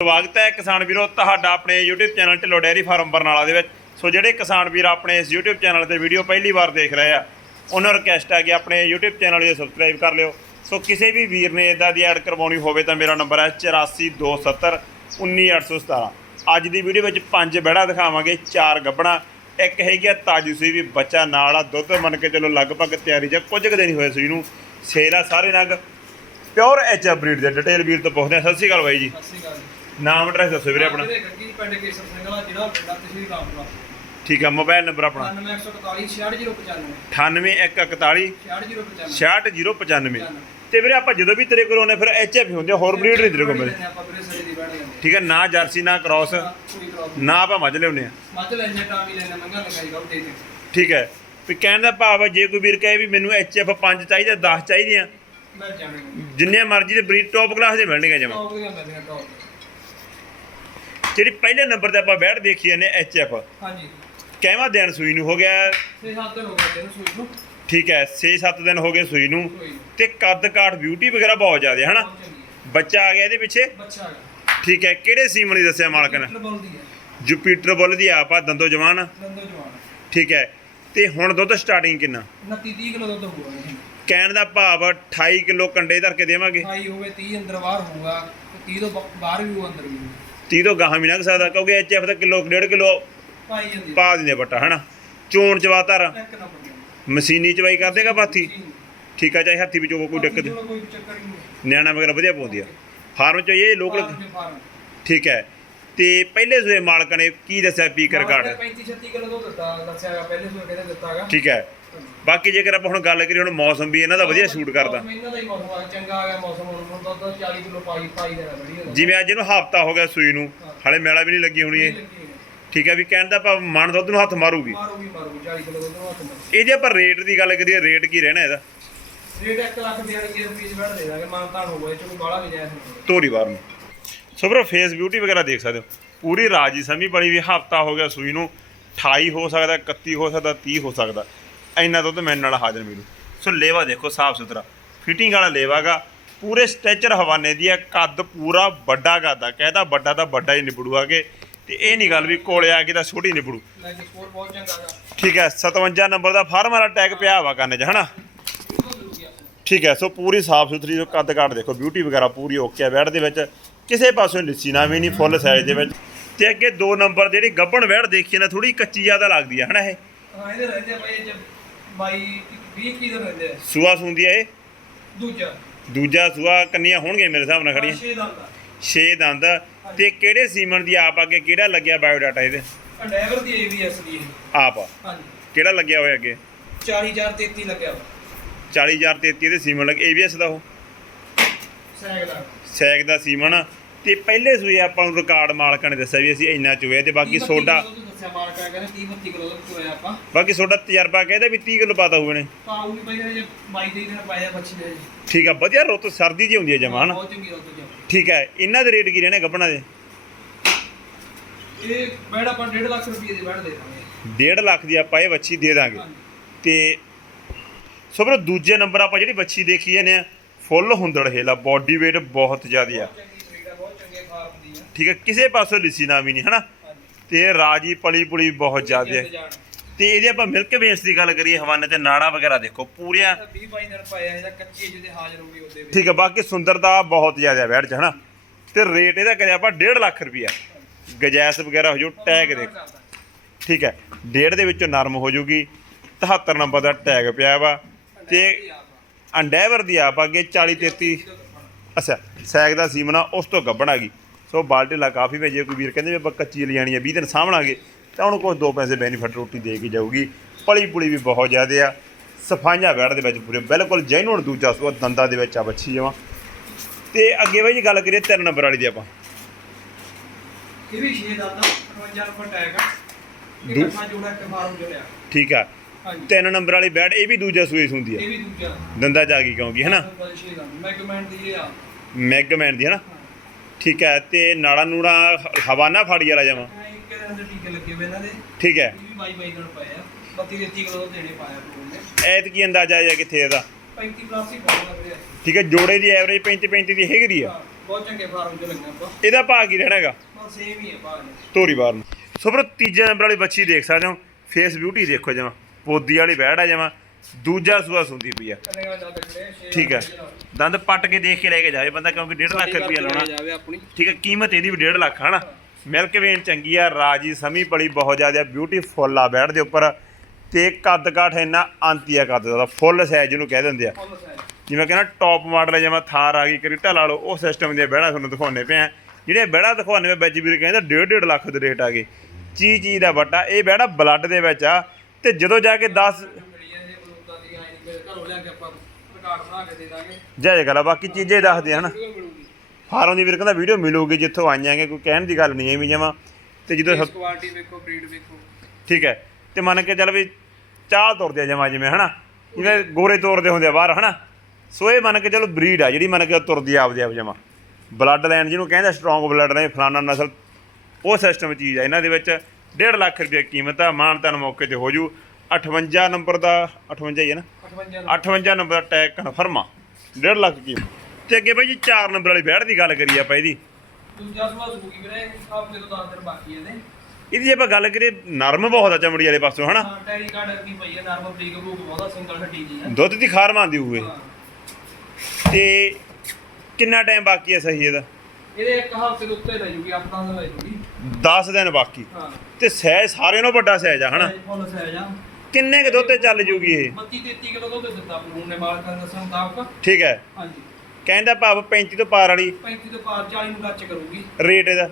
ਸਵਾਗਤ ਹੈ ਕਿਸਾਨ ਵੀਰੋ, ਤੁਹਾਡਾ ਆਪਣੇ YouTube channel Dhillon dairy farm Barnala ਦੇ ਵਿੱਚ। ਸੋ ਜਿਹੜੇ ਕਿਸਾਨ ਵੀਰ ਆਪਣੇ ਇਸ YouTube ਚੈਨਲ ਤੇ ਵੀਡੀਓ ਪਹਿਲੀ ਵਾਰ ਦੇਖ ਰਹੇ ਆ, ਉਹਨਾਂ ਨੂੰ ਰਿਕਵੈਸਟ ਹੈ ਕਿ ਆਪਣੇ YouTube ਚੈਨਲ ਨੂੰ ਸਬਸਕ੍ਰਾਈਬ ਕਰ ਲਿਓ। ਸੋ ਕਿਸੇ ਵੀ ਵੀਰ ਨੇ ਇਦਾਂ ਦੀ ਐਡ ਕਰਵਾਉਣੀ ਹੋਵੇ ਤਾਂ ਮੇਰਾ ਨੰਬਰ ਹੈ 8427 19817 ਅੱਜ ਦੀ ਵੀਡੀਓ ਵਿੱਚ ਪੰਜ ਬਹਿੜਾ ਦਿਖਾਵਾਂਗੇ, ਚਾਰ ਗੱਬਣਾ, ਇੱਕ ਹੈਗੀ ਆ ਤਾਜੂ ਸੂਈ ਵੀ ਬੱਚਾ ਨਾਲ ਆ, ਦੁੱਧ ਮੰਨ ਕੇ ਚਲੋ ਲਗਭਗ ਤਿਆਰੀ ਜਾਂ ਕੁਝ ਕੁ ਦਿਨ ਹੀ ਹੋਏ ਸੂਈ ਨੂੰ। ਸੇਲ ਆ ਸਾਰੇ ਨਗ। ਪਿਓਰ ਐਚ ਬਰੀਡ ਦੇ ਡਿਟੇਲ ਵੀਰ ਤੋਂ ਪੁੱਛਦੇ ਆ ਸਤਿ ਸ਼੍ਰੀ ਅਕਾਲ ਬਾਈ ਜੀ। ਸਤਿ ਸ਼੍ਰੀ ਅਕਾਲ ਜੀ। ਨਾਮ ਐਡਰੈਸ ਦੱਸੋ ਵੀਰੇ ਆਪਣਾ। ਗੱਗੀ ਪਿੰਡ ਕੇਸਰ ਸਿੰਘ ਵਾਲਾ ਜ਼ਿਲ੍ਹਾ ਪਿੰਡ ਤਹਿਸੀਲ ਕਾਮਪੁਰਾ ਠੀਕ ਆ ਮੋਬਾਈਲ ਨੰਬਰ ਆਪਣਾ। 9141 66095 98141 66095 66095 ਤੇ ਵੀਰੇ ਆਪਾਂ ਜਦੋਂ ਵੀ ਤੇਰੇ ਕੋਲ ਆਉਂਦੇ ਫਿਰ ਐਚਐਫ ਹੁੰਦੇ ਆ, ਹੋਰ ਬਰੀਡ ਨਹੀਂ ਤੇਰੇ ਕੋਲ ਮਿਲਦੇ। ਠੀਕ ਹੈ ਨਾ ਜਰਸੀ ਨਾ ਕ੍ਰਾਸ ਨਾ ਆਪਾਂ ਮੱਝ ਲਿਆਉਂਦੇ ਆ। ਮੱਝ ਲੈਣੇ ਟਾਂ ਵੀ ਲੈਣੇ ਮੰਗਾ ਲਗਾਈ ਗਾਉ ਦੇ ਦੇ ਠੀਕ ਹੈ ਵੀ ਕਹਿਣ ਦਾ ਭਾਵ ਹੈ ਜੇ ਕੋਈ ਵੀਰ ਕਹੇ ਵੀ ਮੈਨੂੰ ਐਚਐਫ 5 ਚਾਹੀਦਾ 10 ਚਾਹੀਦੀਆਂ ਮੈਂ ਜਾਣਾਂਗਾ ਜਿੰਨੇ ਮਰਜ਼ੀ ਦੇ ਬਰੀਡ ਟੌਪ ਕਲਾਸ ਦੇ ਮਿਲਣਗੇ ਜਮਾ ਟੌਪ ਦੀਆਂ ਮਿਲਦੀਆਂ ਟੌਪ ਜਿਹੜੀ ਪਹਿਲੇ ਨੰਬਰ ਤੇ ਆਪਾਂ ਬੈਠ ਦੇਖੀ ਨੇ ਐਚਐਫ ਹਾਂਜੀ। ਕਹਿਵਾ ਦਿਨ ਸੂਈ ਨੂੰ ਹੋ ਗਿਆ। 6-7 ਦਿਨ ਹੋ ਗਏ ਤੈਨੂੰ ਸੂਈ ਨੂੰ। ਠੀਕ ਹੈ 6-7 ਦਿਨ ਹੋ ਗਏ ਸੂਈ ਨੂੰ। ਤੇ ਕੱਦ ਕਾਠ ਬਿਊਟੀ ਵਗੈਰਾ ਬਹੁਤ ਜ਼ਿਆਦਾ ਹੈ। ਹਨਾ। ਬੱਚਾ ਆ ਗਿਆ ਇਹਦੇ ਪਿੱਛੇ? ਬੱਚਾ ਹੈਗਾ ਠੀਕ ਹੈ ਕਿਹੜੇ ਸੀਮਨ ਦੀ ਦੱਸਿਆ ਮਾਲਕ ਨੇ? ਜੁਪੀਟਰ ਬੁੱਲ ਦੀ ਆਪ ਆ ਦੰਦੋ ਜਵਾਨ। ਦੰਦੋ ਜਵਾਨ। ਠੀਕ ਹੈ ਤੇ ਹੁਣ ਦੁੱਧ ਸਟਾਰਟਿੰਗ ਕਿੰਨਾ? 29 30 ਕਿਲੋ ਦੁੱਧ ਹੋਊਗਾ ਕਹਿਣ ਦਾ ਭਾਵ 28 ਕਿਲੋ ਕੰਡੇ ਧਰ ਕੇ ਦੇਵਾਂਗੇ। ਖਾਈ ਹੋਵੇ 30 ਅੰਦਰ ਬਾਹਰ ਹੋਊਗਾ ਤੇ 30 ਤੋਂ ਬਾਹਰ ਵੀ ਹੋਊ ਅੰਦਰ ਵੀ 30 ਤੋਂ ਗਾਹਾਂ ਵੀ ਲੰਘ ਸਕਦਾ ਕਿਉਂਕਿ ਐਚਐਫ ਤਾਂ ਕਿਲੋ ਡੇਢ ਕਿਲੋ ਪਾਈ ਜਾਂਦੀ ਹੈ। ਪਾ ਦਿੰਦੇ ਬੱਟਾ ਹਨਾ? ਚੋਣ ਚਵਾ ਧਰ। ਇੱਕ ਨੰਬਰ ਦੀ ਮਸ਼ੀਨੀ ਚਵਾਈ ਕਰ ਦੇਗਾ ਬਾਥੀ। ਠੀਕ ਆ ਚਾਹੇ ਹੱਥੀ ਵਿੱਚੋਂ ਕੋਈ ਬਾਕੀ ਦਿੱਕਤ ਚਲੋ ਕੋਈ ਚੱਕਰ ਹੀ ਨਹੀਂ ਨਿਆਣਾ ਵਗੈਰਾ ਵਧੀਆ ਪਾਉਂਦੀ ਆ। ਫਾਰਮ ਚ ਇਹ ਲੋਕਲ ਫਾਰਮ ਚ ਫਾਰਮ। ਠੀਕ ਹੈ। ਤੇ ਪਹਿਲੇ ਸੂਏ ਮਾਲਕ ਨੇ ਕੀ ਦੱਸਿਆ ਪੀਕਰ ਕਾਰਡ? 35 36 ਕਿਲੋ ਦੁੱਧ ਦਿੱਤਾ ਦੱਸਿਆ ਹੈਗਾ ਪਹਿਲੇ ਸੂਏ ਕਹਿੰਦੇ ਦਿੱਤਾ ਹੈਗਾ ਠੀਕ ਹੈ। ਬਾਕੀ ਜੇਕਰ ਆਪਾਂ ਹੁਣ ਗੱਲ ਕਰੀਏ ਹੁਣ ਮੌਸਮ ਵੀ ਇਹਨਾਂ ਦਾ ਵਧੀਆ ਸ਼ੂਟ ਕਰਦਾ। ਮੌਸਮ ਇਹਨਾਂ ਦਾ ਹੀ ਮੌਸਮ ਆ ਚੰਗਾ ਆ ਗਿਆ ਮੌਸਮ ਹੁਣ ਹੁਣ ਦੁੱਧ 40 ਕਿਲੋ ਪਾਈ ਪਾਈ ਦੇਣਾ ਬੜੀ ਜਿਵੇਂ ਅੱਜ ਇਹਨੂੰ ਹਫਤਾ ਹੋ ਗਿਆ ਸੂਈ ਨੂੰ ਹਲੇ ਮੇਲਾ ਵੀ ਨਹੀਂ ਲੱਗੀ ਹੋਣੀ ਇਹ। ਠੀਕ ਹੈ ਵੀ ਕਹਿਣ ਦਾ ਭਾਵ ਮਨ ਦੁੱਧ ਨੂੰ ਹੱਥ ਮਾਰੂਗੀ। ਮਾਰੂਗੀ ਮਾਰੂਗੀ 40 ਕਿਲੋ ਦੁੱਧ ਨੂੰ ਹੱਥ ਮਾਰ ਇਹਦੇ ਆਪਾਂ ਰੇਟ ਦੀ ਗੱਲ ਕਰੀਏ ਰੇਟ ਕੀ ਰਹਿਣਾ ਇਹਦਾ? ਰੇਟ 1 ਲੱਖ 42 ਰੁਪਏ ਚ ਬੈਠ ਦੇ ਦਾਂਗੇ ਮਾਨਤਾਨ ਹੋਊਗਾ ਇਹ ਚ ਕੋਈ ਬਾਹਲਾ ਵੀ ਜਾਇਜ਼ ਨਹੀਂ ਤੋਰੀ ਵਾਰ ਨੂੰ। ਸੋ ਬਰੋ ਫੇਸ ਬਿਊਟੀ ਵਗੈਰਾ ਦੇਖ ਸਕਦੇ ਹੋ। ਪੂਰੀ ਰਾਜੀ ਸਮੀ ਬਣੀ ਵੀ ਹਫਤਾ ਹੋ ਗਿਆ ਸੂਈ ਨੂੰ 28 ਹੋ ਸਕਦਾ 31 ਹੋ ਸਕਦਾ 30 ਹੋ ਸਕਦਾ। ਇੰਨਾ ਦੁੱਧ ਮੈਨ ਨਾਲ ਹਾਜ਼ਰ ਮਿਲੂ। ਸੋ ਲੇਵਾ ਦੇਖੋ ਸਾਫ਼ ਸੁਥਰਾ। ਫਿਟਿੰਗ ਵਾਲਾ ਲੇਵਾਗਾ ਪੂਰੇ ਸਟੈਚਰ ਹਵਾਨੇ ਦੀ ਹੈ। ਕੱਦ ਪੂਰਾ ਵੱਡਾ ਕਰਦਾ ਕਹਿੰਦਾ ਵੱਡਾ ਤਾਂ ਵੱਡਾ ਹੀ ਨਿਬੜੂਗਾ ਕਿ ਤੇ ਇਹ ਨਹੀਂ ਗੱਲ ਵੀ ਕੋਲੇ ਆ ਕੇ ਤਾਂ ਛੋਟੀ ਨਿਬੜੂ। ਠੀਕ ਹੈ 57 ਨੰਬਰ ਦਾ ਫਾਰਮ ਵਾਲਾ ਟੈਗ ਪਿਆ ਵਾ ਕੰਨ 'ਚ ਹਨਾ। ਠੀਕ ਹੈ ਸੋ ਪੂਰੀ ਸਾਫ਼ ਸੁਥਰੀ ਜੋ ਕੱਦ ਕਾਠ ਦੇਖੋ ਬਿਊਟੀ ਵਗੈਰਾ ਪੂਰੀ ਓਕੇ ਹੈ। ਵੈੜ ਦੇ ਵਿੱਚ ਕਿਸੇ ਪਾਸੋਂ ਲਿੱਸੀ ਨਾ ਵੀ ਨਹੀਂ ਫੁੱਲ ਸਾਈਜ਼ ਦੇ ਵਿੱਚ। ਤੇ ਅੱਗੇ ਦੋ ਨੰਬਰ ਜਿਹੜੀ ਗੱਬਣ ਵੈੜ ਦੇਖੀ ਨਾ ਥੋੜੀ ਕੱਚੀ ਜ਼ਿਆਦਾ ਲੱਗਦੀ ਹੈ ਹਨਾ ਇਹ? ਹਾਂ ਇਹਦੇ ਰਹਿੰਦੇ ਭਾਈ 22 20 ਕੀ ਦਿਨ ਰਹਿੰਦੇ ਆ। ਸੂਆ ਸੁੰਦੀ ਹੈ ਇਹ? ਦੂਜਾ। ਦੂਜਾ ਸੂਆ ਕੰਨੀਆਂ ਹੋਣਗੇ ਮੇਰੇ ਹਿਸਾਬ ਨਾਲ ਖੜੀਆਂ। 6 ਦਾ ਹੁੰਦਾ 6 ਦੰਦ। ਤੇ ਕਿਹੜੇ ਸੀਮਨ ਦੀ ਆਪ ਅੱਗੇ ਕਿਹੜਾ ਲੱਗਿਆ ਬਾਇਓਡਾਟਾ ਇਹਦੇ? ਡਰਾਈਵਰ ਦੀ ABS ਦੀ ਇਹ। ਆਪ ਹਾਂਜੀ। ਕਿਹੜਾ ਲੱਗਿਆ ਹੋਇਆ ਅੱਗੇ? 40033 ਲੱਗਿਆ ਵਾ 40033 ਇਹਦੇ ਸੀਮਨ ਲੱਗ। ABS ਦਾ ਉਹ? ਸੈਗ ਦਾ। ਸੈਕ ਦਾ ਸੀਮਨ ਆ। ਤੇ ਪਹਿਲੇ ਸੂਏ ਆਪਾਂ ਨੂੰ ਰਿਕਾਰਡ ਮਾਲਕਾਂ ਨੇ ਦੱਸਿਆ ਵੀ ਅਸੀਂ ਇੰਨਾ ਚੋਇਆ ਤੇ ਬਾਕੀ 30 ਸੋਡਾ ਕਿਲੋ ਦੁੱਧ ਦੱਸਿਆ ਮਾਲਕ ਆ ਕਹਿੰਦੇ 30 32 ਕਿਲੋ ਦੁੱਧ ਚੋਇਆ ਆਪਾਂ। ਬਾਕੀ ਸੋਡਾ ਤਜਰਬਾ ਕਹਿੰਦਾ ਵੀ 30 ਕਿਲੋ ਪਾਤਾ ਹੋਏ ਨੇ। ਪਾਉ ਨਹੀਂ ਪਈ ਜੇ 22 ਦਿਨ ਪਾਇਆ ਬੱਚੀ ਦੇ ਠੀਕ ਆ ਵਧੀਆ ਰੁੱਤ ਸਰਦੀ ਜੀ ਹੁੰਦੀ ਹੈ ਜਮਾਨ ਬਹੁਤ ਚੰਗੀ ਰੁੱਤ ਚ ਠੀਕ ਹੈ ਇਹਨਾਂ ਦੇ ਰੇਟ ਕੀ ਰਹਿਣੇ ਗੱਬਣਾ ਦੇ? ਇਹ ਬੈੜ ਆਪਾਂ 1.5 ਲੱਖ ਰੁਪਏ ਦੀ ਬੈੜ ਦੇ ਦਾਂਗੇ। 1.5 ਲੱਖ ਦੀ ਆਪਾਂ ਇਹ ਵੱਛੀ ਦੇ ਦਾਂਗੇ। ਤੇ ਸੋ ਵੀਰੋ ਦੂਜੇ ਨੰਬਰ ਆਪਾਂ ਜਿਹੜੀ ਵੱਛੀ ਦੇਖੀ ਜਾਂਦੇ ਆ ਫੁੱਲ ਹੁੰਦੜ ਹੇਲਾ ਬਾਡੀ weight ਬਹੁਤ ਜ਼ਿਆਦਾ ਆ। ਠੀਕ ਹੈ ਕਿਸੇ ਪਾਸੋਂ ਲਿਸੀ ਨਾ ਵੀ ਨਹੀਂ ਹਨਾ? ਤੇ ਰਾਜੀ ਪਲੀ ਪੁਲੀ ਬਹੁਤ ਜ਼ਿਆਦਾ ਹੈ। ਤੇ ਇਹਦੇ ਆਪਾਂ ਮਿਲਕ ਵੇਸ ਦੀ ਗੱਲ ਕਰੀਏ ਹਵਾਨੇ ਤੇ ਨਾੜਾ ਵਗੈਰਾ ਦੇਖੋ ਪੂਰੀਆਂ ਤਾਂ 20 22 ਦਿਨ ਪਾਇਆ ਇਹਦਾ ਕੱਚੀ ਜਿਹਦੇ ਹਾਜ਼ਰ ਹੋਊਗੀ ਉਹਦੇ ਵਿੱਚ। ਠੀਕ ਹੈ ਬਾਕੀ ਸੁੰਦਰਤਾ ਬਹੁਤ ਜ਼ਿਆਦਾ ਵੈੜ ਚ ਹਨਾ? ਤੇ ਰੇਟ ਇਹਦਾ ਕਰਿਆ ਆਪਾਂ 1.5 ਲੱਖ ਰੁਪਿਆ ਗਜੈਸ ਵਗੈਰਾ ਹੋ ਜੋ ਟੈਗ ਦੇ ਠੀਕ ਹੈ ਡੇਢ ਦੇ ਵਿੱਚੋਂ ਨਰਮ ਹੋ ਜੂਗੀ 73 ਨੰਬਰ ਦਾ ਟੈਗ ਪਿਆ ਵਾ। ਤੇ ਅੰਡੈਵਰ ਦੀ ਆਪ ਅੱਗੇ 40 33 ਅੱਛਾ ਸੈਕ ਦਾ ਸੀਮਨਾ ਉਸ ਤੋਂ ਗੱਬਣ ਆ ਗਈ। ਸੋ ਬਾਲਟੇਲਾ ਕਾਫੀ ਵੇ ਜੇ ਕੋਈ ਵੀਰ ਕਹਿੰਦੇ ਵੀ ਆਪਾਂ ਕੱਚੀ ਲਿਆਣੀ ਆ 20 ਦਿਨ ਸਾਹਮਣਾਗੇ ਤਾਂ ਉਹਨੂੰ ਕੁਝ ਦੋ ਪੈਸੇ ਬੈਨੀਫਿਟ ਰੋਟੀ ਦੇ ਕੇ ਜਾਊਗੀ। ਪਲੀ ਪੁਲੀ ਵੀ ਬਹੁਤ ਜ਼ਿਆਦੇ ਆ। ਸਫਾਈਆਂ ਵੈੜ ਦੇ ਵਿੱਚ ਪੂਰੇ ਬਿਲਕੁਲ ਜੈਨੂਨ ਦੂਜਾ ਸੋ ਦੰਦਾਂ ਦੇ ਵਿੱਚ ਆ ਬੱਚੀ ਜਮਾ ਤੇ ਅੱਗੇ ਬਾਈ ਜੀ ਗੱਲ ਕਰੀਏ ਤਿੰਨ ਨੰਬਰ ਵਾਲੀ ਦੀ ਆਪਾਂ। ਇਹ ਵੀ 6 ਦਾ ਤਾਂ 58 ਨੰਬਰ ਟੈਗ ਆ। ਦੂ- ਇਹ ਅੱਖਾਂ ਜੋੜਾ ਇੱਕ ਫਾਰਮ ਜੋੜਿਆ। ਠੀਕ ਆ। ਤਿੰਨ ਨੰਬਰ ਵਾਲੀ ਬੈਡ ਇਹ ਵੀ ਦੂਜਾ ਸੂਈ ਹੁੰਦੀ ਇਹ ਆ ਵੀ ਦੂਜਾ। ਦੰਦਾ ਜਾ ਗਈ ਕਿਉਂਕਿ ਹਨਾ ਨੰਬਰ 6 ਦਾ ਮੈਗਮੈਂਟ ਦੀ ਇਹ ਆ। ਮੈਗਮੈਨ ਦੀ ਹਨਾ ਠੀਕ ਹੈ ਤੇ ਨਾੜਾ ਨੂੜਾ ਹਵਾਨਾ ਫਾੜੀ ਵਾਲਾ ਜਮਾ। ਐਂ ਇੱਕ ਦਿਨ ਦੇ ਟੀਕੇ ਲੱਗੇ ਹੋਏ ਇਹਨਾਂ ਦੇ। ਠੀਕ ਹੈ। ਇਹ ਵੀ ਬਾਈ ਬਾਈ ਦਿਨ ਪਏ ਆ। 32 33 ਕਿਲੋ ਦੇਣੇ ਪਾਇਆ ਕੋਲ ਨੇ। ਐਤ ਕੀ ਅੰਦਾਜ਼ਾ ਹੈ ਕਿੱਥੇ ਇਹਦਾ? 35 ਪਲੱਸ ਹੀ ਪਾਉਣਾ ਲੱਗ ਰਿਹਾ ਠੀਕ ਹੈ ਜੋੜੇ ਦੀ ਐਵਰੇਜ 35 35 ਦੀ ਹੈਗੀ ਆ? ਹਾਂ ਬਹੁਤ ਚੰਗੇ ਫਾਰਮ ਚ ਆਪਾਂ। ਇਹਦਾ ਭਾਅ ਕੀ ਰਹਿਣਾ ਹੈਗਾ? ਬਸ ਸੇਮ ਹੀ ਹੈ ਭਾਅ ਜੀ। ਧੋਰੀ ਬਾਰ ਨੂੰ। ਸੋ ਫਿਰ ਤੀਜੇ ਨੰਬਰ ਵਾਲੀ ਬੱਚੀ ਦੇਖ ਸਕਦੇ ਹੋ। ਫੇਸ ਬਿਊਟੀ ਦੇਖੋ ਜਮਾ। ਪੋਦੀ ਵਾਲੀ ਬੈੜ ਆ ਜਮਾ। ਦੂਜਾ ਸੂਆ ਸੁੰਦੀ ਪਈ ਆ। ਠੀਕ ਹੈ ਦੰਦ ਪੱਟ ਕੇ ਦੇਖ ਕੇ ਲੈ ਕੇ ਜਾਵੇ ਬੰਦਾ ਕਿਉਂਕਿ 1.5 ਲੱਖ ਰੁਪਇਆ ਲਾਉਣਾ। ਠੀਕ ਹੈ ਕੀਮਤ ਇਹਦੀ ਵੀ 1.5 ਲੱਖ ਹਨਾ? ਮਿਲਕ ਵੇਨ ਚੰਗੀ ਆ ਰਾਜੀ ਸਮੀ ਬੜੀ ਬਹੁਤ ਜ਼ਿਆਦਾ ਬਿਊਟੀਫੁੱਲ ਆ ਬੈੜ ਦੇ ਉੱਪਰ। ਤੇ ਕੱਦ ਕਾਠ ਇੰਨਾ ਅੰਤੀ ਆ ਕੱਦ ਦਾ ਫੁੱਲ ਸਾਈਜ਼ ਜਿਹਨੂੰ ਕਹਿ ਦਿੰਦੇ ਆ। ਜਿਵੇਂ ਕਹਿੰਦਾ ਟੌਪ ਮਾਡਲ ਹੈ ਜਿਵੇਂ ਥਾਰ ਆ ਗਈ ਕਰੀਟਾ ਲਾ ਲਓ ਉਹ ਸਿਸਟਮ ਦੀਆਂ ਬਹਿੜਾ ਤੁਹਾਨੂੰ ਦਿਖਾਉਣੇ ਪਏ ਆ। ਜਿਹੜੇ ਬਹਿੜਾ ਦਿਖਾਉਣੇ ਵਿੱਚ ਵੀਰ ਕਹਿੰਦਾ 1.5 ਲੱਖ ਦੇ ਰੇਟ ਆ ਗਏ। ਚੀਜ਼ ਚੀਜ਼ ਦਾ ਵੱਟਾ ਇਹ ਬਹਿੜਾ ਬਲੱਡ ਦੇ ਵਿੱਚ ਆ। ਤੇ ਜਦੋਂ ਜਾ ਕੇ 10 ਮਿਲੀ ਹੈ ਇਹ ਬਲੂਤਾਂ ਦੀ ਆਈ ਨਹੀਂ ਘਰੋਂ ਲਿਆ ਕੇ ਆਪਾਂ ਰਿਕਾਰਡ ਬਣਾ ਕੇ ਦੇ ਦਾਂਗੇ। ਜਾਇਜ਼ ਗੱਲ ਆ ਬਾਕੀ ਚੀਜ਼ਾਂ ਦੱਸਦੇ ਹਨਾ? ਵੀਡੀਓ ਮਿਲੂਗੀ। ਫਾਰਮ ਦੀ ਵੀਰ ਕਹਿੰਦਾ ਵੀਡੀਓ ਮਿਲੂਗੀ ਜਿੱਥੋਂ ਆਈਆਂਗੇ ਕੋਈ ਕਹਿਣ ਦੀ ਗੱਲ ਨਹੀਂ ਐਵੇਂ ਜਮਾ। ਤੇ ਜਦੋਂ ਸਭ- ਕੁਆਲਿਟੀ ਵੇਖੋ ਬਰੀਡ ਵੇਖੋ। ਠੀਕ ਹੈ। ਤੇ ਮੰਨ ਕੇ ਚੱਲ ਵੀ ਚਾਹ ਤੁਰਦੇ ਆ ਜਮਾ ਜਿਵੇਂ ਹਨਾ? ਜਿਵੇਂ ਗੋਰੇ ਤੋਰਦੇ ਹੁੰਦੇ ਆ ਬਾਹਰ ਹਨਾ? ਸੋ ਇਹ ਮੰਨ ਕੇ ਚਲੋ ਬਰੀਡ ਆ ਜਿਹੜੀ ਮੰਨ ਕੇ ਤੁਰਦੀ ਆ ਆਪਦੇ ਆਪ ਜਮਾ। ਬਲੱਡ ਲਾਈਨ ਜਿਹਨੂੰ ਕਹਿੰਦੇ ਸਟਰੋਂਗ ਬਲੱਡ ਨੇ ਫਲਾਨਾ ਨਸਲ ਉਹ ਸਿਸਟਮ ਚੀਜ਼ ਆ। ਇਹਨਾਂ ਦੇ ਵਿੱਚ 1.5 ਲੱਖ ਰੁਪਏ ਕੀਮਤ ਆ ਮਾਨਤਨ ਮੌਕੇ ਤੇ ਹੋ ਜੂ। 58 ਨੰਬਰ ਦਾ 58 ਹੀ ਹੈ ਨਾ? 58 58 ਨੰਬਰ ਟੈਗ ਕਨਫਰਮ ਆ। 1.5 ਲੱਖ ਕੀਮਤ ਤੇ ਅੱਗੇ ਬਾਈ ਜੀ 4 ਨੰਬਰ ਵਾਲੀ ਬੈੜ ਦੀ ਗੱਲ ਕਰੀਏ ਆਪਾਂ ਇਹਦੀ। ਦੂਜਾ ਸਵਾ ਸੂਗੀ ਵੀਰੇ ਆਪ ਜਦੋਂ 10 ਦਿਨ ਬਾਕੀ ਇਹਦੇ ਇਹਦੀ ਜੇ ਆਪਾਂ ਗੱਲ ਕਰੀਏ ਨਰਮ ਬਹੁਤ ਆ ਚਮੜੀ ਵਾਲੇ ਪਾਸੋਂ ਹਨਾ? ਹਾਂ ਟੈਰੀ ਕਾਰਡ ਕੀ ਪਈ ਹੈ ਨਰਮ ਬਰੀਕ ਬਰੂਕ ਬਹੁਤਾ ਸਿੰਗਲ ਹੱਡੀ ਦੀ ਹੈ ਦੁੱਧ ਦੀ ਖਾਰ ਮੰਨਦੀ ਹੋਵੇ। ਤੇ ਕਿੰਨਾ ਟਾਈਮ ਬਾਕੀ ਹੈ ਸਹੀ ਇਹਦਾ? ਇਹਦੇ ਇੱਕ ਹਫ਼ਤੇ ਦੇ ਉੱਤੇ ਰਹਿ ਜੂਗੀ ਆਪਣਾ ਰਹਿ ਜੂਗੀ। 10 ਦਿਨ ਬਾਕੀ। ਹਾਂ। ਤੇ ਸਹਿਜ ਸਾਰਿਆਂ ਨਾਲੋਂ ਵੱਡਾ ਸਹਿਜ ਆ ਹਨਾ? ਫੁੱਲ ਸਾਈਜ਼ ਆ। ਕਿੰਨੇ ਕੁ ਦੁੱਧ ਤੇ ਚੱਲ ਜੂਗੀ ਇਹ? 32 33 ਕਿਲੋ ਦੁੱਧ ਦਿੱਤਾ ਬਲੂਨ ਨੇ ਮਾਲ ਕਰਨ ਦੱਸਣ ਮੁਤਾਬਕ ਠੀਕ ਹੈ। ਹਾਂਜੀ। ਕਹਿੰਦਾ ਭਾਵ 35 ਤੋਂ ਪਾਰ ਵਾਲੀ। 35 ਤੋਂ ਪਾਰ 40 ਨੂੰ ਟੱਚ ਕਰੂਗੀ। ਰੇਟ ਇਹਦਾ।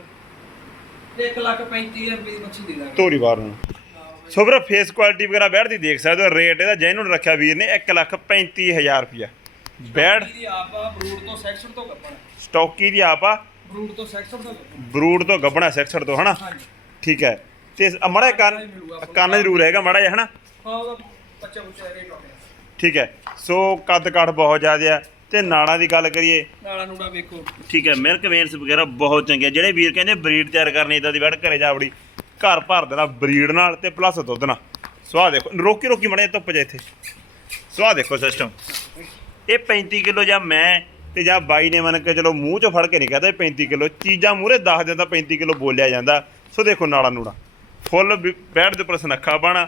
ਤੇ 1 ਲੱਖ 35 ਹਜ਼ਾਰ ਰੁਪਏ ਦੀ ਮੱਛੀ ਦੇ ਦਾਂਗੇ। ਧੋਰੀ ਬਾਰ ਨੂੰ। ਸੋ ਵੀਰੋ ਫੇਸ ਕੁਆਲਿਟੀ ਵਗੈਰਾ ਬੈੜ ਦੀ ਦੇਖ ਸਕਦੇ ਹੋ ਰੇਟ ਇਹਦਾ ਜੈਨੂਨ ਰੱਖਿਆ ਵੀਰ ਨੇ 1 ਲੱਖ 35000 ਰੁਪਿਆ ਬੈੜ ਇਹਦੀ ਆਪ ਬਰੂਡ ਤੋਂ ਸੈਕਸ਼ਨ ਤੋਂ ਕੱਪਣਾ ਸਟੌਕੀ ਦੀ ਆਪ ਬਰੂਡ ਤੋਂ ਸੈਕਸ਼ਨ ਤੋਂ ਬਰੂਡ ਤੋਂ ਗੱਬਣਾ ਸੈਕਸਰ ਤੋਂ ਹਨਾ? ਹਾਂਜੀ। ਠੀਕ ਹੈ। ਤੇ ਮੜਾ ਕੰਨ ਕੰਨ ਜ਼ਰੂਰ ਹੈਗਾ ਮੜਾ ਜਿਹਾ ਹਨਾ? ਹਾਂ ਉਹਦਾ ਬੱਚਾ ਬੁੱਚਾ ਰੇਟ ਹੋ ਗਿਆ ਠੀਕ ਹੈ। ਸੋ ਕੱਦ ਕਾਠ ਬਹੁਤ ਜ਼ਿਆਦਾ ਆ ਤੇ ਨਾੜਾਂ ਦੀ ਗੱਲ ਕਰੀਏ। ਨਾਲਾ ਨੂੜਾ ਵੇਖੋ। ਠੀਕ ਹੈ ਮਿਲਕ ਵੇਨਸ ਵਗੈਰਾ ਬਹੁਤ ਚੰਗੇ ਜਿਹੜੇ ਵੀਰ ਕਹਿੰਦੇ ਬਰੀਡ ਤਿਆਰ ਕਰਨੀ ਇਦਾਂ ਦੀ ਬੈਠ ਘਰੇ ਜਾਵੜੀ ਘਰ ਭਰ ਦੇਣਾ ਬਰੀਡ ਨਾਲ ਤੇ ਪਲੱਸ ਦੁੱਧ ਨਾਲ। ਸਵਾਹ ਦੇਖੋ ਰੋਕੀ ਰੋਕੀ ਮੜੇ ਧੁੱਪ ਜਾ ਇੱਥੇ। ਸਵਾਹ ਦੇਖੋ ਸਿਸਟਮ ਇਹ 35 ਕਿਲੋ ਜਾਂ ਮੈਂ ਤੇ ਜਾਂ ਬਾਈ ਨੇ ਮੰਨ ਕੇ ਚਲੋ ਮੂੰਹ ਚੋਂ ਫੜ ਕੇ ਨਹੀਂ ਕਹਦਾ 35 ਕਿਲੋ। ਚੀਜ਼ਾਂ ਮੂਰੇ ਦੱਸ ਦਿੰਦਾ 35 ਕਿਲੋ ਬੋਲਿਆ ਜਾਂਦਾ। ਸੋ ਦੇਖੋ ਨਾੜਾ ਨੂੜਾ। ਫੁੱਲ ਬੈਠ ਦੇ ਉੱਪਰ ਸਨੱਖਾ ਲੈ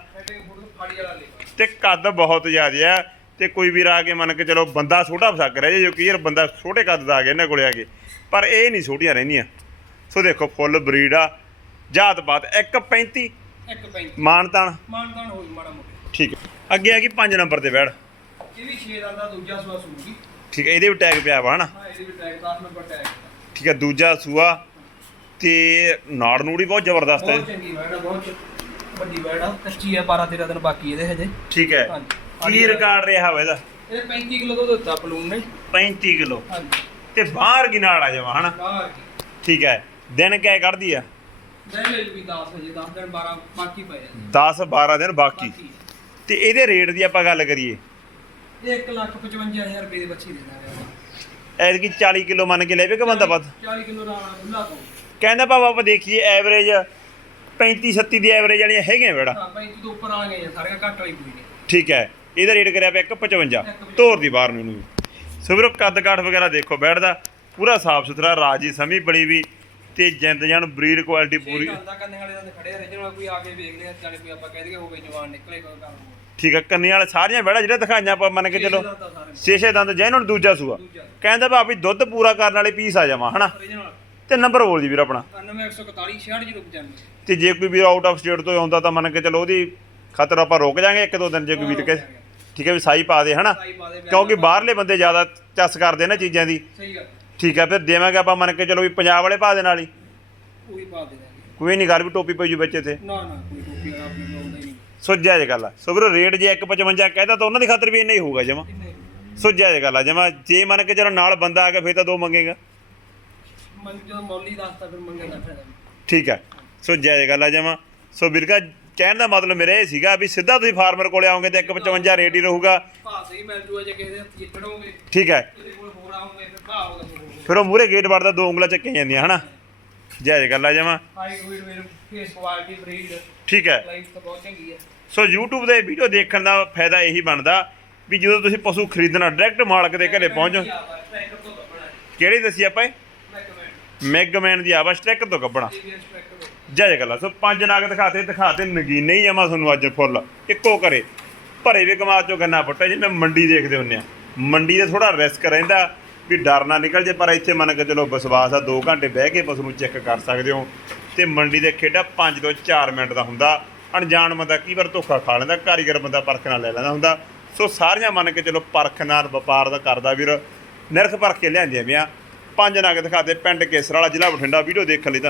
ਤੇ ਕੱਦ ਬਹੁਤ ਜ਼ਿਆਦਾ ਆ। ਤੇ ਕੋਈ ਵੀਰ ਆ ਕੇ ਮੰਨ ਕੇ ਚਲੋ ਬੰਦਾ ਛੋਟਾ ਫਸਕ ਰਿਹਾ ਜੇ ਜੋ ਕਿ ਯਾਰ ਬੰਦਾ ਛੋਟੇ ਕੱਦ ਦਾ ਆ ਗਿਆ ਇਹਨਾਂ ਕੋਲੇ ਆ ਕੇ। ਪਰ ਇਹ ਨਹੀਂ ਛੋਟੀਆਂ ਰਹਿੰਦੀਆਂ। ਸੋ ਦੇਖੋ ਫੁੱਲ ਬਰੀਡ ਆ। ਜਾਤ ਬਾਤ 135 ਇੱਕ ਪੈਂਤੀ। ਮਾਨਤਾਨ ਮਾਨਦਾਨ ਹੋਈ ਮਾੜਾ ਮੋਟਾ। ਠੀਕ। ਹੈ ਅੱਗੇ ਆ ਗਈ 5 ਨੰਬਰ ਤੇ ਬੈੜ ਇਹ ਵੀ 6 ਦਾ ਦਾ ਦੂਜਾ ਸੂਆ ਸੂਗੀ। ਠੀਕ ਹੈ ਇਹਦੇ ਵੀ ਟੈਗ ਪਿਆ ਵਾ ਹਨਾ? ਹਾਂ ਇਹਦੇ ਵੀ ਟੈਗ 10 ਨੰਬਰ ਟੈਗ। ਠੀਕ ਹੈ ਦੂਜਾ ਸੂਆ। ਤੇ ਨਾੜ ਨੂੜੀ ਬਹੁਤ ਜ਼ਬਰਦਸਤ ਬਹੁਤ ਹੈ ਚੰਗੀ ਵੈੜ ਆ ਬਹੁਤ ਚ- ਵੱਡੀ ਵੈੜ ਆ। ਕੱਚੀ ਹੈ 12 13 ਦਿਨ ਬਾਕੀ ਇਹਦੇ ਹਜੇ। ਠੀਕ ਹੈ। ਹਾਂਜੀ। ਕੀ ਰਿਕਾਰਡ ਰਿਹਾ ਵਾ ਇਹਦਾ? ਇਹ 35 ਕਿਲੋ ਦੁੱਧ ਦਿੱਤਾ ਬਲੂਨ ਨੇ। 35 ਕਿਲੋ। ਹਾਂਜੀ। ਤੇ ਬਾਹਰ ਕੀ ਨਾੜ ਆ ਜਾਵਾ ਹਨਾ? ਬਾਹਰ ਕੀ। ਠੀਕ ਹੈ। ਦਿਨ ਕਿਆ ਕੱਢਦੀ ਆ? ਦੇ ਲੈ ਵੀ 10 ਹਜੇ 10 ਦਿਨ 12 ਬਾਕੀ ਪਏ ਆ। 10 12 ਦਿਨ ਬਾਕੀ। ਬਾਕੀ। ਤੇ ਇਹਦੇ ਰੇਟ ਦੀ ਆਪਾਂ ਗੱਲ ਕਰੀਏ। ਇਹ 1 ਲੱਖ 55000 ਰੁਪਏ ਦੀ ਬੱਚੀ ਦੇ ਦਾਂਗੇ ਐਤਕੀ 40 ਕਿਲੋ ਮੰਨ ਕੇ ਲੈਵੇ ਕਿ ਬੰਦਾ ਵੱਧ। 40 ਕਿਲੋ ਰਾਣਾ ਖੁੱਲਾ ਤੋਂ ਕਹਿੰਦਾ ਭਾਵੇਂ ਆਪਾਂ ਦੇਖੀਏ ਐਵਰੇਜ 35 37 ਦੀ ਐਵਰੇਜ ਵਾਲੀਆਂ ਹੈਗੀਆਂ ਬੇੜਾ ਹਾਂ 35 ਤੋਂ ਉੱਪਰ ਆ ਗਏ ਸਾਰੀਆਂ ਘੱਟ ਵਾਲੀ ਕੋਈ ਨਹੀਂ ਠੀਕ ਹੈ ਇਹਦਾ ਰੇਟ ਕਰਿਆ ਪਿਆ 155 ਧੋਰ ਦੀ ਬਾਹਰ ਨੂੰ ਇਹਨੂੰ ਸੋ ਵੀਰੋ ਕੱਦ ਕਾਠ ਵਗੈਰਾ ਦੇਖੋ ਬੈਠਦਾ ਪੂਰਾ ਸਾਫ਼ ਸੁਥਰਾ ਰਾਜੀ ਸਮੀ ਬੜੀ ਵੀ ਤੇ ਜਿੰਦ ਜਾਨ ਬਰੀਡ ਕੁਆਲਿਟੀ ਪੂਰੀ। ਕੰਨੇ ਵਾਲੇ ਦਾ ਖੜੇ ਰਹੇ ਜਿਹਨਾਂ ਕੋਈ ਆ ਕੇ ਵੇਖ ਲਿਆ ਚਾਲੇ ਕੋਈ ਆਪਾਂ ਕਹਿ ਦਈਏ ਹੋਵੇ ਜਵਾਨ ਨਿਕਲੇ ਕੋਈ ਕੰਮ ਠੀਕ ਹੈ ਕੰਨੇ ਵਾਲੇ ਸਾਰੀਆਂ ਬੈੜਾ ਜਿਹੜੇ ਦਿਖਾਈਆਂ ਆਪਾਂ ਮੰਨ ਕੇ ਚਲੋ ਸਾਰੇ ਛੇ ਦੰਦ ਜੈਨ ਹੁਣ ਦੂਜਾ ਸੂਆ। ਕਹਿੰਦਾ ਭਾਵੇਂ ਦੁੱਧ ਪੂਰਾ ਕਰਨ ਵਾਲੇ ਪੀਸ ਆ ਜਾਵਾਂ ਹਨਾ? ਤੇ ਨੰਬਰ ਬੋਲ ਜੀ ਵੀਰ ਆਪਣਾ। 9141 66095 ਤੇ ਜੇ ਕੋਈ ਵੀਰ ਆਊਟ ਆਫ ਸਟੇਟ ਤੋਂ ਆਉਂਦਾ ਤਾਂ ਮੰਨ ਕੇ ਚਲੋ ਉਹਦੀ ਖਾਤਰ ਆਪਾਂ ਰੁਕ ਜਾਾਂਗੇ ਇੱਕ ਦੋ ਦਿਨ ਜੇ ਕੋਈ ਵੀਰ ਕੇ ਠੀਕ ਹੈ ਵੀ ਸਾਈ ਪਾ ਦੇ ਹਨਾ? ਦੇ ਕਿਉਂਕਿ ਬਾਹਰਲੇ ਬੰਦੇ ਜ਼ਿਆਦਾ ਚੱਸ ਕਰਦੇ ਨੇ ਚੀਜ਼ਾਂ ਦੀ। ਸਹੀ ਗੱਲ। ਠੀਕ ਹੈ ਫਿਰ ਦੇਵਾਂਗੇ ਆਪਾਂ ਮੰਨ ਕੇ ਚਲੋ ਵੀ ਪੰਜਾਬ ਵਾਲੇ ਪਾ ਦੇ ਨਾਲ ਹੀ ਪੂਰੀ ਪਾ ਦੇ ਕੋਈ ਨਹੀਂ ਗੱਲ ਵੀ ਟੋਪੀ ਪਈ ਜੂ ਵਿੱਚ ਇੱਥੇ। ਨਾ ਨਾ ਕੋਈ ਟੋਪੀ ਆਪਣੀ ਲਾਉਂਦਾ ਹੀ ਨਹੀਂ। ਸੁੱਜਿਆ ਜੇ ਗੱਲ ਆ। ਸੋ ਵੀਰੋ ਰੇਟ ਜੇ 155 ਕਹਿਦਾ ਤਾਂ ਉਹਨਾਂ ਦੀ ਖਾਤਰ ਵੀ ਇੰਨਾ ਹੀ ਹੋਊਗਾ ਜਮਾ। ਸੁੱਜਿਆ ਜੇ ਗੱਲ ਆ। ਜਮਾ ਜੇ ਮੰਨ ਕੇ ਚਲੋ ਨਾਲ ਬੰਦਾ ਆ ਗਿਆ ਫਿਰ ਤਾਂ ਦੋ ਮੰਗੇਗਾ। ਮਨ ਜਦੋਂ ਮੌਲੀ ਦੱਸਦਾ ਫਿਰ ਮੰਗਣ ਦਾ ਫਾਇਦਾ ਨਹੀਂ। ਠੀਕ ਹੈ। ਸੁੱਜਿਆ ਜੇ ਗੱਲ ਆ ਜਮਾ। ਸੋ ਵੀਰਕਾ ਕਹਿਣ ਦਾ ਮਤਲਬ ਮੇਰਾ ਇਹ ਸੀਗਾ ਵੀ ਸਿੱਧਾ ਤੁਸੀਂ ਫਾਰਮਰ ਕੋਲੇ ਆਓਗੇ ਤੇ 155 ਰੇਟ ਹੀ ਰਹੂਗਾ। ਭਾਅ ਸਹੀ ਮਿਲ ਜੂਗਾ ਜੇ ਕਿਸੇ ਦੇ ਹੱਥ ਜਿੱਤੜੋਗੇ ਠੀਕ ਹੈ। ਇਹਦੇ ਕੋਲ ਹੋਰ ਆਉਂਗੇ ਫਿਰ ਭਾਅ ਹੋਗਾ ਹੋਰ। ਫਿਰ ਉਹ ਮੂਰੇ ਗੇਟ ਵੜਦਾ ਦੋ ਉਂਗਲਾਂ ਚੱਕੀਆਂ ਜਾਂਦੀਆਂ ਹਨਾ? ਜੈ ਗੱਲ ਆ ਜਮਾ। ਹਾਈਟ ਵੀਡ ਮੇਰੇ ਫੇਸ ਕੁਆਲਿਟੀ ਬਰੀਡ ਠੀਕ ਹੈ। ਲਾਈਫ ਤਾਂ ਬਹੁਤ ਚੰਗੀ ਹੈ। ਸੋ YouTube ਦੇ ਵੀਡੀਓ ਦੇਖਣ ਦਾ ਫਾਇਦਾ ਇਹੀ ਬਣਦਾ ਵੀ ਜਦੋਂ ਤੁਸੀਂ ਪਸ਼ੂ ਖਰੀਦਣਾ ਡਾਇਰੈਕਟ ਮਾਲਕ ਦੇ ਘਰੇ ਪਹੁੰਚੋ। ਟਰੈਕਟਰ ਤੋਂ ਕੱਪਣਾ ਕਿਹੜੀ ਦੱਸੀ ਆਪਾਂ ਇਹ? ਮੈਗਮੈਨ ਦੀ ਆਵਾ ਸਟ੍ਰੈਕ ਤੋਂ ਕੱਢਣਾ ਜੈ ਜੈ ਗੱਲਾਂ ਸੋ ਪੰਜ ਨਾਗ ਦਿਖਾਤੇ ਦਿਖਾਤੇ ਨਗੀਨੇ ਹੀ ਆਵਾਂ ਤੁਹਾਨੂੰ ਅੱਜ ਫੁੱਲ। ਇੱਕੋ ਕਰੇ ਭਰੇ ਵੀ ਕਮਾਦ ਚੋਂ ਗੰਨਾ ਪੁੱਟਿਆ, ਜਿਵੇਂ ਮੰਡੀ ਦੇਖਦੇ ਹੁੰਨੇ ਆ। ਮੰਡੀ ਦਾ ਥੋੜਾ ਰਿਸਕ ਰਹਿੰਦਾ ਵੀ ਡਰ ਨਾ ਨਿਕਲ ਜੇ, ਪਰ ਇੱਥੇ ਮੰਨ ਕੇ ਚਲੋ ਵਿਸ਼ਵਾਸ ਆ 2 ਘੰਟੇ ਬਹਿ ਕੇ ਪਸ਼ੂ ਨੂੰ ਚੈੱਕ ਕਰ ਸਕਦੇ ਹੋ। ਤੇ ਮੰਡੀ ਦੇ ਖੇਡਾ 5 ਤੋਂ 4 ਮਿੰਟ ਦਾ ਹੁੰਦਾ। ਅਣਜਾਣ ਬੰਦਾ ਕਈ ਵਾਰ ਧੋਖਾ ਖਾ ਲੈਂਦਾ, ਕਾਰੀਗਰ ਬੰਦਾ ਪਰਖ ਨਾਲ ਲੈ ਲੈਂਦਾ ਹੁੰਦਾ। ਸੋ ਸਾਰੀਆਂ ਮੰਨ ਕੇ ਚਲੋ ਪਰਖ ਨਾਲ ਵਪਾਰ ਦਾ ਕਰਦਾ ਵੀਰ। ਨਿਰਖ ਪਰਖ ਕੇ ਲਿਆਂਦੀਆਂ ਪਿਆ ਪੰਜ ਨਗ ਦਿਖਾਤੇ ਪਿੰਡ ਕੇਸਰ ਵਾਲਾ ਜ਼ਿਲ੍ਹਾ ਬਠਿੰਡਾ। ਵੀਡੀਓ ਦੇਖਣ ਲਈ ਧੰਨਵਾਦ।